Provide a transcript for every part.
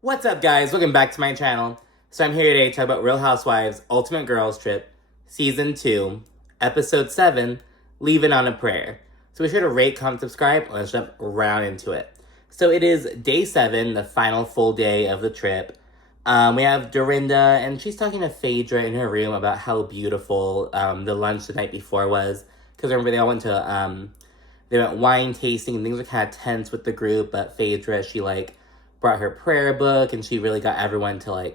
What's up, guys? Welcome back to my channel. So I'm here today to talk about Real Housewives Ultimate Girls Trip, Season 2, Episode 7, Leavin' on a Prayer. So be sure to rate, comment, subscribe, and let's jump right into it. So it is day 7, the final full day of the trip. We have Dorinda, and she's talking to Phaedra in her room about how beautiful the lunch the night before was. Because remember, they all went to, they went wine tasting, and things were kind of tense with the group, but Phaedra, she, brought her prayer book, and she really got everyone to,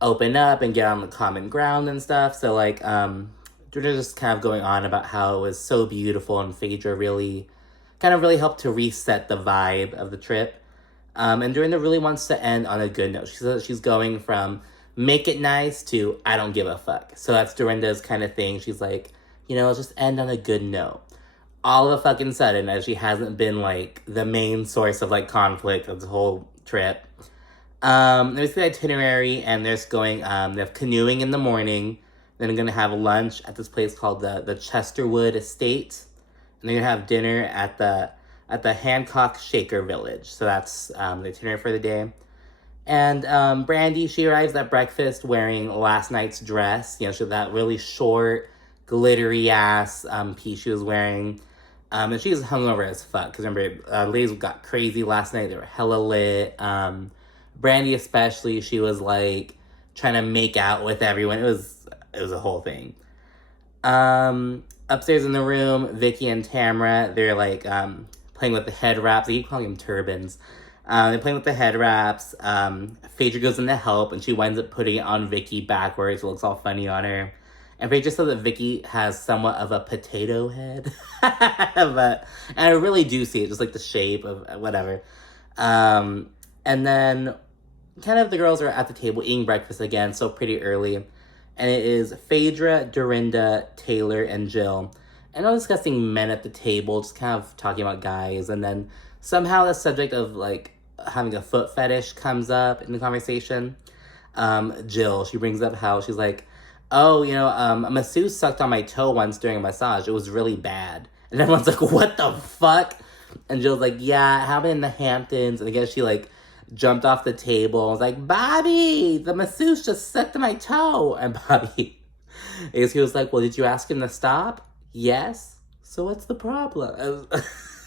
open up and get on the common ground and stuff. So, Dorinda just kind of going on about how it was so beautiful, and Phaedra really helped to reset the vibe of the trip. And Dorinda really wants to end on a good note. She says she's going from make it nice to I don't give a fuck. So that's Dorinda's kind of thing. She's like, let's just end on a good note. All of a fucking sudden, as she hasn't been, the main source of, conflict of the whole trip. There's the itinerary, and there's going, they have canoeing in the morning. Then they're going to have lunch at this place called the Chesterwood Estate. And they're going to have dinner at the Hancock Shaker Village. So that's the itinerary for the day. And Brandi, she arrives at breakfast wearing last night's dress. She had that really short, glittery-ass piece she was wearing. And she was hungover as fuck. Because remember, ladies got crazy last night. They were hella lit. Brandi especially, she was, trying to make out with everyone. It was a whole thing. Upstairs in the room, Vicki and Tamra, they're, playing with the head wraps. I keep calling them turbans. They're playing with the head wraps. Phaedra goes in to help, and she winds up putting it on Vicki backwards. It looks all funny on her. And Phaedra said that Vicki has somewhat of a potato head. And I really do see it, just the shape of whatever. And then kind of the girls are at the table eating breakfast again, so pretty early. And it is Phaedra, Dorinda, Taylor, and Jill. And all discussing men at the table, just kind of talking about guys. And then somehow the subject of, having a foot fetish comes up in the conversation. Jill, she brings up how she's like, oh, a masseuse sucked on my toe once during a massage. It was really bad. And everyone's like, what the fuck? And Jill's like, yeah, it happened in the Hamptons. And I guess she, jumped off the table and was like, Bobby, the masseuse just sucked on my toe. And Bobby, I guess he was like, well, did you ask him to stop? Yes. So what's the problem?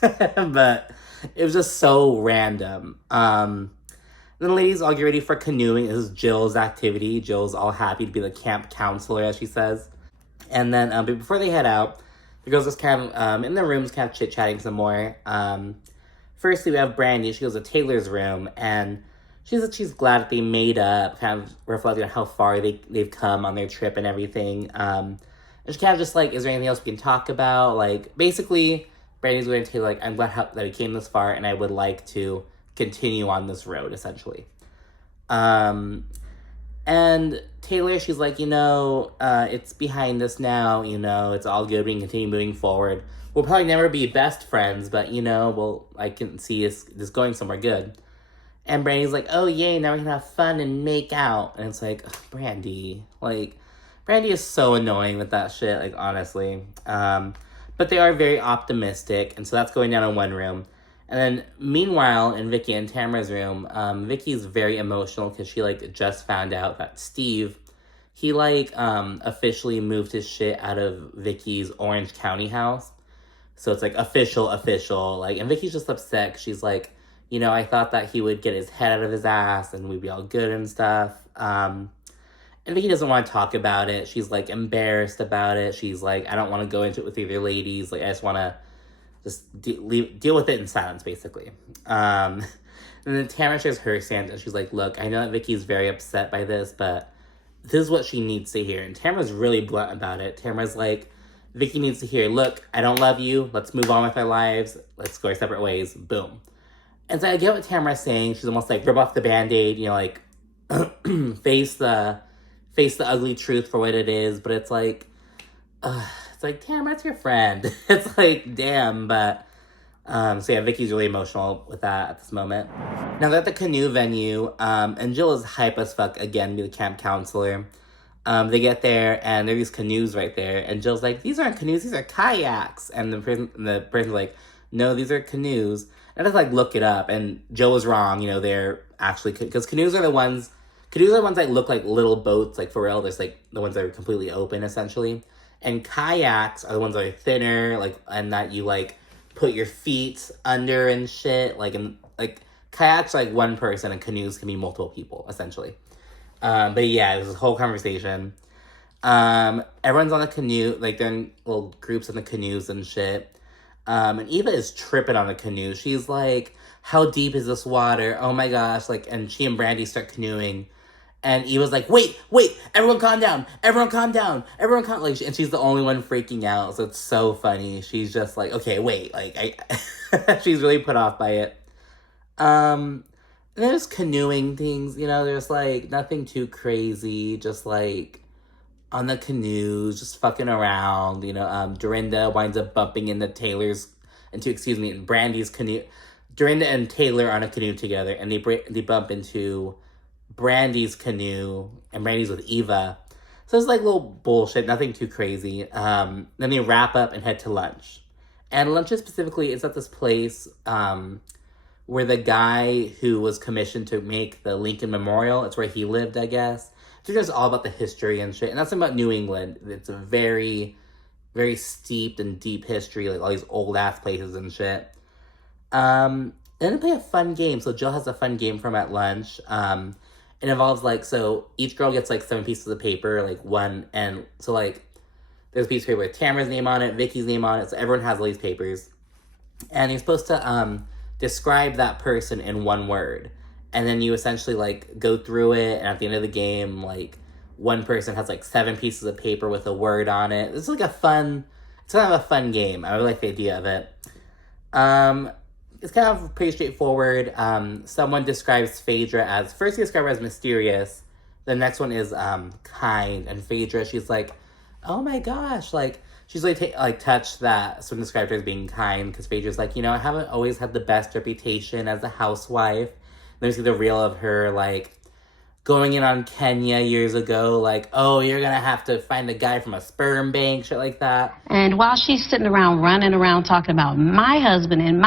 But it was just so random. Then the ladies all get ready for canoeing. This is Jill's activity. Jill's all happy to be the camp counselor, as she says. And then, but before they head out, the girls just kind of, in their rooms, kind of chit-chatting some more. Firstly, we have Brandi. She goes to Taylor's room, and she says she's glad that they made up, kind of reflecting on how far they've come on their trip and everything. And she kind of just, is there anything else we can talk about? Basically, Brandi's going to Taylor, I'm glad that we came this far, and I would like to continue on this road, essentially. And Taylor, she's like, it's behind us now, it's all good, we can continue moving forward. We'll probably never be best friends, but, I can see us just going somewhere good. And Brandi's like, oh, yay, now we can have fun and make out. And it's like, ugh, Brandi. Brandi is so annoying with that shit, honestly. But they are very optimistic, and so that's going down in one room. And then, meanwhile, in Vicki and Tamra's room, Vicki's very emotional because she, just found out that Steve, he, officially moved his shit out of Vicki's Orange County house. So it's, official, and Vicki's just upset 'cause she's like, I thought that he would get his head out of his ass and we'd be all good and stuff. And Vicki doesn't want to talk about it. She's, embarrassed about it. She's like, I don't want to go into it with either ladies. I just want to just deal with it in silence, basically. And then Tamra shares her stance, and she's like, look, I know that Vicki's very upset by this, but this is what she needs to hear. And Tamra's really blunt about it. Tamra's like, Vicki needs to hear, look, I don't love you. Let's move on with our lives. Let's go our separate ways. Boom. And so I get what Tamra's saying. She's almost rip off the Band-Aid, face the ugly truth for what it is. But it's Tamra, it's your friend. It's damn, but so yeah, Vicki's really emotional with that at this moment. Now they're at the canoe venue, and Jill is hype as fuck again to be the camp counselor. They get there, and there are these canoes right there, and Jill's like, these aren't canoes, these are kayaks. And the person's like, no, these are canoes. And I just look it up, and Jill was wrong, they're actually, because canoes are the ones that look like little boats, like for real. There's like the ones that are completely open, essentially. And kayaks are the ones that are thinner, like, and that you like put your feet under and shit. Like kayaks are like one person, and canoes can be multiple people, essentially. But yeah, it was this whole conversation. Everyone's on a canoe, like they're in little groups in the canoes and shit. And Eva is tripping on the canoe. She's like, how deep is this water? Oh my gosh. Like, and she and Brandi start canoeing. And Eva's like, wait, everyone calm down. Like, and she's the only one freaking out. So it's so funny. She's just like, okay, wait. Like, she's really put off by it. There's canoeing things, there's like nothing too crazy. Just like on the canoes, just fucking around. Dorinda winds up bumping into Brandi's canoe. Dorinda and Taylor are on a canoe together, and they bump into Brandi's canoe, and Brandi's with Eva. So it's like little bullshit, nothing too crazy. Then they wrap up and head to lunch. And lunch specifically is at this place where the guy who was commissioned to make the Lincoln Memorial, it's where he lived, I guess. So it's just all about the history and shit. And that's about New England. It's a very, very steeped and deep history, like all these old-ass places and shit. And then they play a fun game. So Jill has a fun game from at lunch. It involves, like, so each girl gets, like, 7 pieces of paper, like, one, and so, like, there's a piece of paper with Tamra's name on it, Vicki's name on it, so everyone has all these papers. And you're supposed to, describe that person in one word. And then you essentially, like, go through it, and at the end of the game, like, one person has, like, 7 pieces of paper with a word on it. It's, like, it's kind of a fun game. I really like the idea of it. It's kind of pretty straightforward. Someone describes Phaedra as, first they describe her as mysterious. The next one is kind. And Phaedra, she's like, oh my gosh, like, she's like touched that someone described her as being kind, because Phaedra's like, I haven't always had the best reputation as a housewife. Then we see the reel of her, like, going in on Kenya years ago, like, oh, you're gonna have to find a guy from a sperm bank, shit like that. And while she's sitting around, running around, talking about my husband and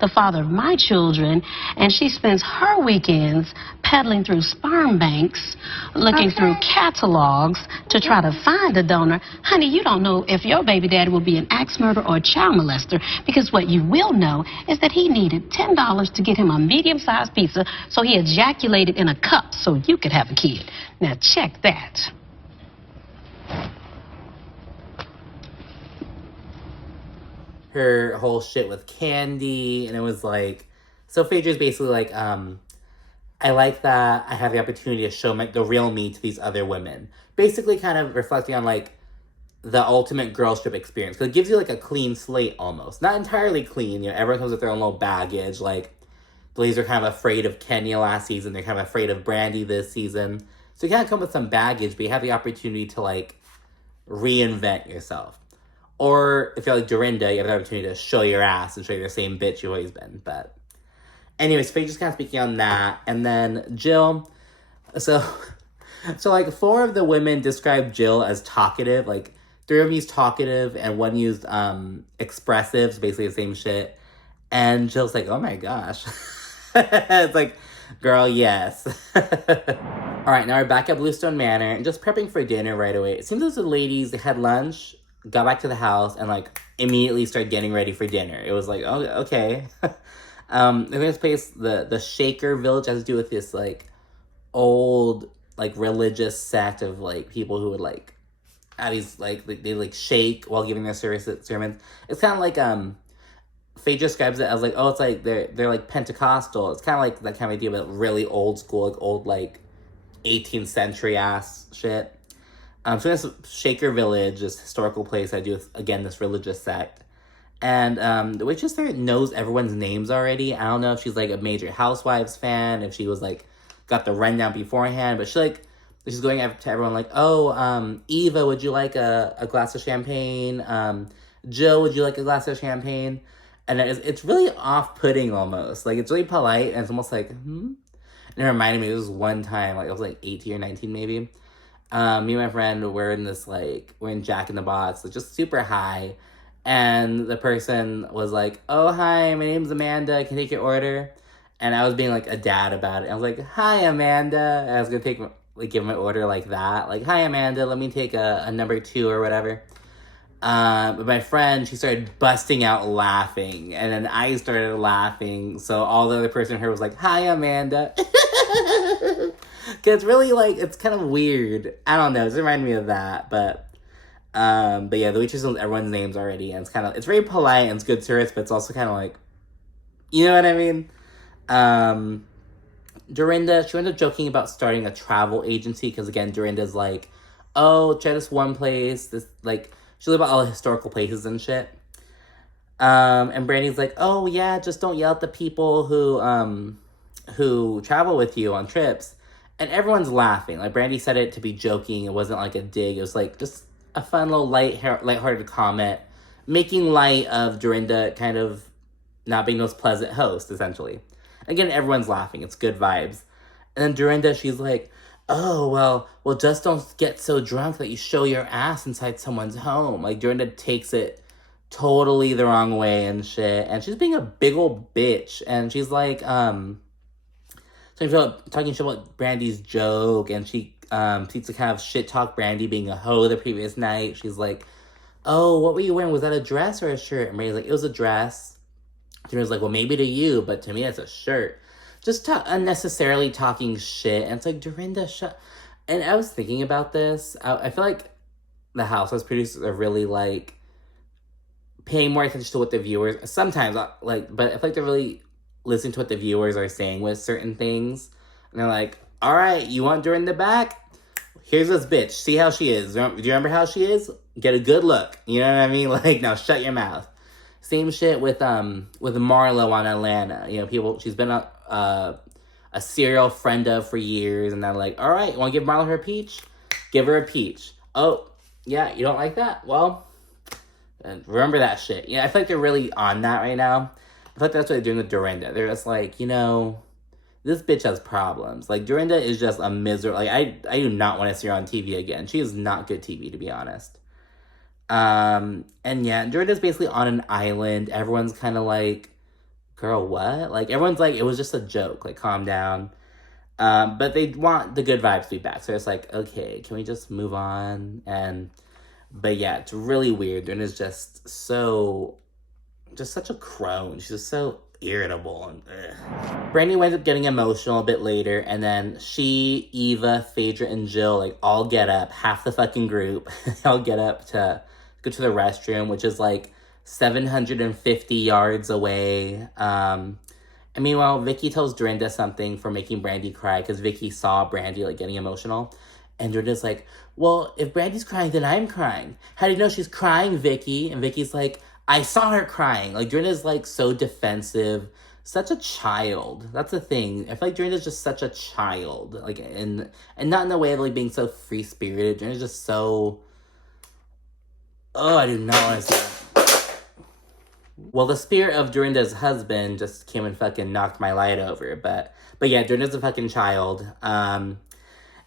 the father of my children, and she spends her weekends peddling through sperm banks, looking through catalogs to try to find a donor. Honey, you don't know if your baby daddy will be an axe murderer or a child molester, because what you will know is that he needed $10 to get him a medium-sized pizza, so he ejaculated in a cup so you could have a kid. Now check that. Her whole shit with Candy, and it was like, so Phaedra's basically like, I like that I have the opportunity to show the real me to these other women. Basically kind of reflecting on, like, the ultimate girls trip experience. Because it gives you, like, a clean slate almost. Not entirely clean, everyone comes with their own little baggage. Like, the ladies are kind of afraid of Kenya last season. They're kind of afraid of Brandi this season. So you kind of come with some baggage, but you have the opportunity to, like, reinvent yourself. Or if you're like Dorinda, you have the opportunity to show your ass and show you're the same bitch you've always been. But anyways, Phaedra's kind of speaking on that. And then Jill, so like 4 of the women described Jill as talkative. Like 3 of them used talkative and 1 used expressive, so basically the same shit. And Jill's like, oh my gosh. It's like, girl, yes. All right, now we're back at Bluestone Manor and just prepping for dinner right away. It seems as the ladies, they had lunch, got back to the house, and, like, immediately started getting ready for dinner. It was like, oh, okay. This place, the Shaker Village, has to do with this, like, old, like, religious sect of, like, people who would, like, have these, like they, like, shake while giving their sermons. It's kind of like, Phaedra describes it as, like, oh, it's like, they're like, Pentecostal. It's kind of like that kind of idea, but really old school, like, old, like, 18th century ass shit. So this Shaker Village, this historical place, I do with, again, this religious sect. And the waitress there knows everyone's names already. I don't know if she's, like, a major Housewives fan, if she was, like, got the rundown beforehand, but she's going up to everyone, like, oh, Eva, would you like a glass of champagne? Jill, would you like a glass of champagne? And it's really off-putting almost. Like, it's really polite, and it's almost like, And it reminded me, this was one time, like, I was, like, 18 or 19 maybe. Me and my friend were in Jack in the Box, like, just super high. And the person was like, oh, hi, my name's Amanda, can I take your order? And I was being like a dad about it. I was like, "Hi, Amanda." And I was gonna give my order like that, like, "Hi, Amanda, let me take a number 2 or whatever." But my friend, she started busting out laughing, and then I started laughing. So all the other person heard was like, "Hi, Amanda." Cause really, like, it's kind of weird. I don't know. It reminded me of that, but yeah, the waitress knows everyone's names already, and it's very polite and it's good service, but it's also kind of like, you know what I mean? Dorinda, she ended up joking about starting a travel agency, because again, Dorinda's like, "Oh, try this one place, this, like," she'll about all the historical places and shit. And Brandi's like, "Oh yeah, just don't yell at the people who travel with you on trips." And everyone's laughing. Like, Brandi said it to be joking. It wasn't like a dig. It was like just a fun little lighthearted comment, making light of Dorinda kind of not being the most pleasant host, essentially. Again, everyone's laughing. It's good vibes. And then Dorinda, she's like, "Oh, well, just don't get so drunk that you show your ass inside someone's home." Like, Dorinda takes it totally the wrong way and shit. And she's being a big old bitch. And she's like, talking shit about Brandi's joke. And she seems to kind of shit talk Brandi being a hoe the previous night. She's like, "Oh, what were you wearing? Was that a dress or a shirt?" And Brandi's like, "It was a dress." Dorinda's like, "Well, maybe to you, but to me, it's a shirt." Just unnecessarily talking shit. And it's like, Dorinda, shut. And I was thinking about this. I feel like the Housewives producers are really, like, paying more attention to what the viewers... Sometimes, like, but I feel like they're really listening to what the viewers are saying with certain things. And they're like, "All right, you want Dorinda back? Here's this bitch. See how she is. Do you remember how she is? Get a good look." You know what I mean? Like, now shut your mouth. Same shit with Marlo on Atlanta. You know, she's been a serial friend of for years, and they're like, "All right, you want to give Marlo her peach? Give her a peach." "Oh, yeah, you don't like that? Well, remember that shit." Yeah, I feel like they're really on that right now. I feel like that's what they're doing with Dorinda. They're just like, this bitch has problems. Like, Dorinda is just a miserable... Like, I do not want to see her on TV again. She is not good TV, to be honest. And yeah, Dorinda's basically on an island. Everyone's kind of like, "Girl, what?" Like, everyone's like, "It was just a joke. Like, calm down." But they want the good vibes to be back. So it's like, okay, can we just move on? But yeah, it's really weird. Dorinda's just such a crone. She's just so irritable. And Brandi winds up getting emotional a bit later, and then she, Eva, Phaedra, and Jill, like, all get up, half the fucking group, they all get up to go to the restroom, which is like 750 yards away. And meanwhile, Vicki tells Dorinda something for making Brandi cry, because Vicki saw Brandi, like, getting emotional. And Dorinda's like, "Well, if Brandi's crying, then I'm crying. How do you know she's crying, Vicki?" And Vicki's like, "I saw her crying." Like, Dorinda's, like, so defensive. Such a child. That's the thing. I feel like Dorinda's just such a child. Like, and not in the way of, like, being so free-spirited. Dorinda's just so... Oh, I do not want to see that. Well, the spirit of Dorinda's husband just came and fucking knocked my light over. But yeah, Dorinda's a fucking child.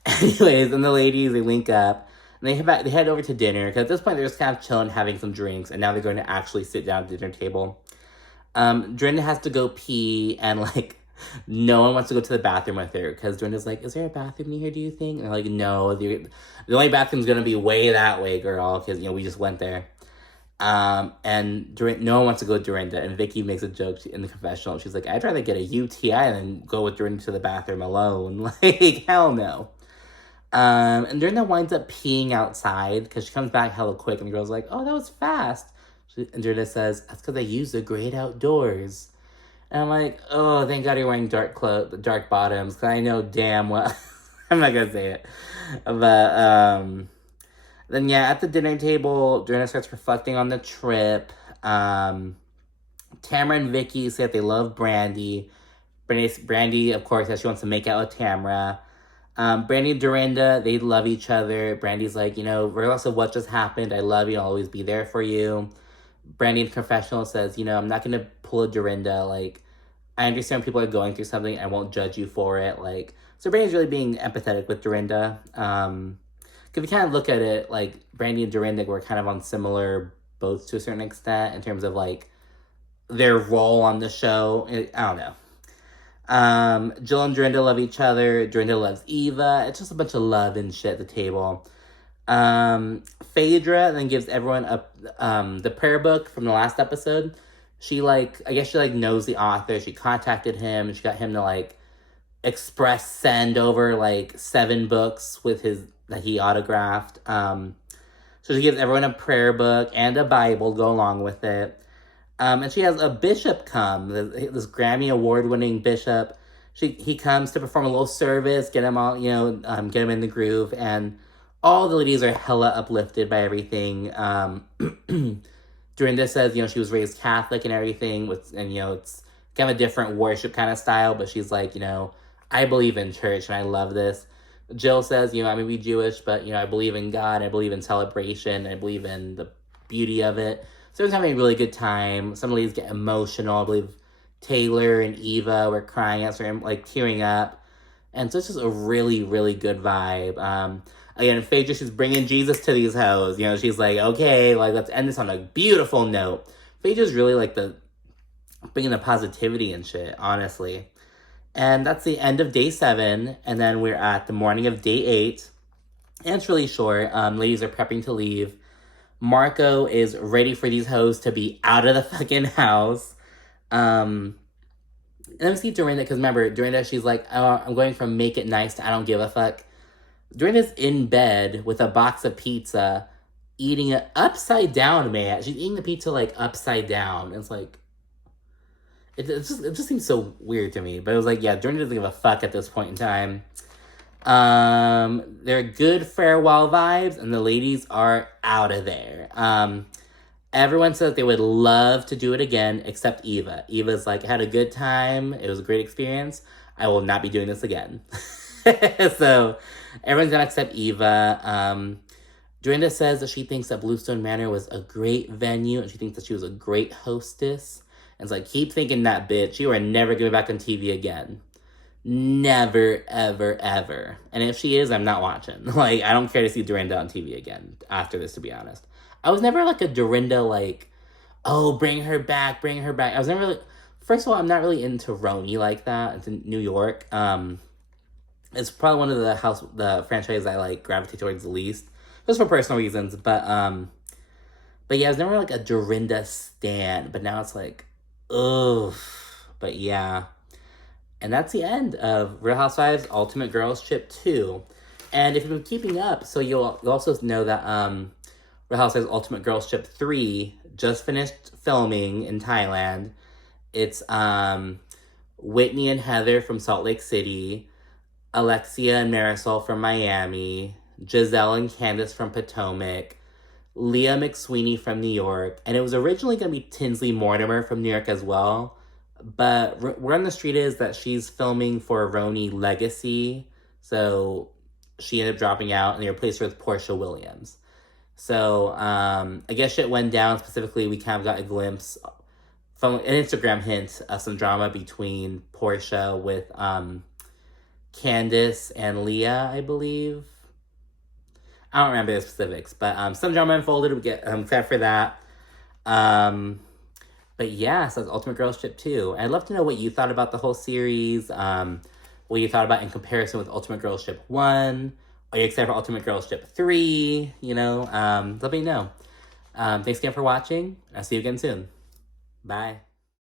Anyways, and the ladies, they link up. And they head over to dinner. Because at this point, they're just kind of chilling, having some drinks. And now they're going to actually sit down at the dinner table. Dorinda has to go pee. And, like, no one wants to go to the bathroom with her. Because Dorinda's like, "Is there a bathroom near here, do you think?" And they're like, "No, the only bathroom's going to be way that way, girl. Because, we just went there." And no one wants to go with Dorinda. And Vicki makes a joke in the confessional. She's like, "I'd rather get a UTI than go with Dorinda to the bathroom alone." Like, hell no. And Dorinda winds up peeing outside because she comes back hella quick. And the girl's like, "Oh, that was fast." And Dorinda says, "That's because I use the great outdoors." And I'm like, oh, thank God you're wearing dark bottoms. Because I know damn well. I'm not going to say it. But then, yeah, at the dinner table, Dorinda starts reflecting on the trip. Tamra and Vicki say that they love Brandi. Brandi, of course, says she wants to make out with Tamra. Brandi and Dorinda, they love each other. Brandi's like, regardless of what just happened, I love you. I'll always be there for you. Brandi in confessional says, I'm not going to pull a Dorinda. Like, I understand when people are going through something. I won't judge you for it. Like, so Brandi's really being empathetic with Dorinda. Because if you kind of look at it, like, Brandi and Dorinda were kind of on similar boats to a certain extent in terms of, like, their role on the show. I don't know. Jill and Dorinda love each other. Dorinda loves Eva. It's just a bunch of love and shit at the table. Phaedra then gives everyone the prayer book from the last episode. She I guess she knows the author. She contacted him and she got him to express send over 7 books with his that he autographed. So she gives everyone a prayer book and a Bible to go along with it. And she has a bishop come, this Grammy award-winning bishop. He comes to perform a little service, get him all, get him in the groove, and all the ladies are hella uplifted by everything. Dorinda says, she was raised Catholic and everything, it's kind of a different worship kind of style, but she's like, I believe in church and I love this. Jill says, I may be Jewish, but, I believe in God, I believe in celebration, I believe in the beauty of it. So everyone's having a really good time. Some ladies get emotional. I believe Taylor and Eva were crying out, tearing up. And so it's just a really, really good vibe. Again, Phaedra, she's bringing Jesus to these hoes. She's like, okay, let's end this on a beautiful note. Phaedra's really bringing the positivity and shit, honestly. And that's the end of day 7. And then we're at the morning of day 8. And it's really short. Ladies are prepping to leave. Marco is ready for these hoes to be out of the fucking house. And then we see Dorinda, because remember, Dorinda, she's like, oh, I'm going from make it nice to I don't give a fuck. Dorinda's in bed with a box of pizza, eating it upside down, man. She's eating the pizza, upside down. And it just seems so weird to me. But it was Dorinda doesn't give a fuck at this point in time. They're good farewell vibes, and the ladies are out of there. Everyone says they would love to do it again, except Eva. Eva's I had a good time. It was a great experience. I will not be doing this again. So everyone's gonna accept Eva. Dorinda says that she thinks that Bluestone Manor was a great venue, and she thinks that she was a great hostess. And it's keep thinking that, bitch. You are never going back on TV again. Never, ever, ever. And if she is, I'm not watching. I don't care to see Dorinda on TV again after this, to be honest. I was never a Dorinda, oh, bring her back. I was never really... First of all, I'm not really into Roni like that. It's in New York. It's probably one of the franchises I gravitate towards the least. Just for personal reasons. But yeah, I was never a Dorinda stan. But now it's ugh. But yeah. And that's the end of Real Housewives Ultimate Girls Trip 2. And if you've been keeping up, so you'll also know that Real Housewives Ultimate Girls Trip 3 just finished filming in Thailand. It's Whitney and Heather from Salt Lake City, Alexia and Marisol from Miami, Giselle and Candace from Potomac, Leah McSweeney from New York, and it was originally going to be Tinsley Mortimer from New York as well. But word on the street is that she's filming for Roni Legacy, so she ended up dropping out, and they replaced her with Portia Williams. So I guess shit went down. Specifically, we kind of got a glimpse from an Instagram hint of some drama between Portia with Candace and Leah, I believe. I don't remember the specifics, but some drama unfolded. We get except for that. But yeah, so that's Ultimate Girls Trip 2. I'd love to know what you thought about the whole series. What you thought about in comparison with Ultimate Girls Trip 1. Are you excited for Ultimate Girls Trip 3? Let me know. Thanks again for watching. I'll see you again soon. Bye.